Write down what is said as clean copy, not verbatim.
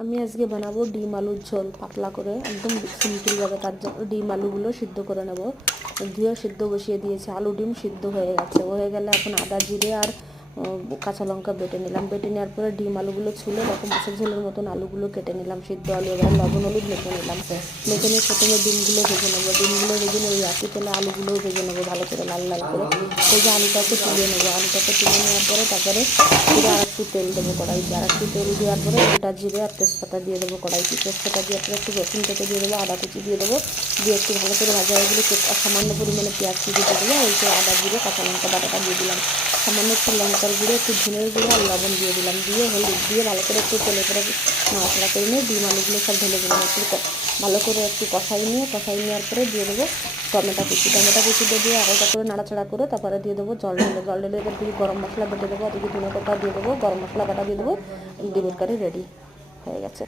আমি আজকে বানাবো ডিম আলুর ঝোল পাতলা করে একদম সিম্পলভাবে। তার জন্য ডিম আলুগুলো সিদ্ধ করে নেব। ধুয়ে সিদ্ধ বসিয়ে দিয়েছি, আলু ডিম সিদ্ধ হয়ে গেছে। হয়ে গেলে এখন আদা জিরে আর কাঁচা লঙ্কা বেটে নিলাম। বেটে নেওয়ার পরে ডিম আলুগুলো ছুলে এরকম মাছের ঝোলের মতন আলুগুলো কেটে নিলাম, সিদ্ধ আলু। এবার লবণ হলুদ মেখে নিলাম। মেখে নিয়ে প্রথমে ডিমগুলো ভেজে নেবো। ডিমগুলো ভেজে নিয়ে ওই একই তেলে আলুগুলোও ভেজে নেবো ভালো করে, লাল লাল করে। এই যে আলুটাকে তুলে নেবো। আলুটাকে তুলে নেওয়ার পরে তারপরে পুরো আর একটু তেল দেবো কড়াইতে। আর একটু তেল দেওয়ার পরে গোটা জিরে আর তেজপাতা দিয়ে দেবো কড়াইতে। তেজপাতা দিয়ে পরে একটু রসুন কেটে দিয়ে দেবো, আদা কুচি দিয়ে দেবো। দিয়ে একটু ভালো করে ভাজা হয়ে গেলে সামান্য পরিমাণে পেঁয়াজ কুচি দিয়ে দেবো। ওই যে আদা জিরে কাঁচা লঙ্কা বাটাটা দিয়ে দিলাম। সামান্য একটু লঙ্কার গুঁড়ো, একটু ধনের গুঁড়ো আর লবণ দিয়ে দিলাম। দিয়ে হলুদ দিয়ে ভালো করে একটু তেলে করে নাড়াচাড়া করে নিয়ে ডিম আলুগুলো সব ঢেলে দিলাম। একটু ভালো করে একটু কষাই নেওয়ার পরে দিয়ে দেবো টমেটো কুচি দিয়ে আলাদা করে নাড়াচাড়া করে তারপরে দিয়ে দেবো জল ঢেলে এবার দিয়ে গরম মশলা বেটে দেবো। ওদিকে ধনে পাতা দিয়ে দেবো, গরম মশলা বাটা দিয়ে দেবো। ডিমের কারি রেডি হয়ে গেছে।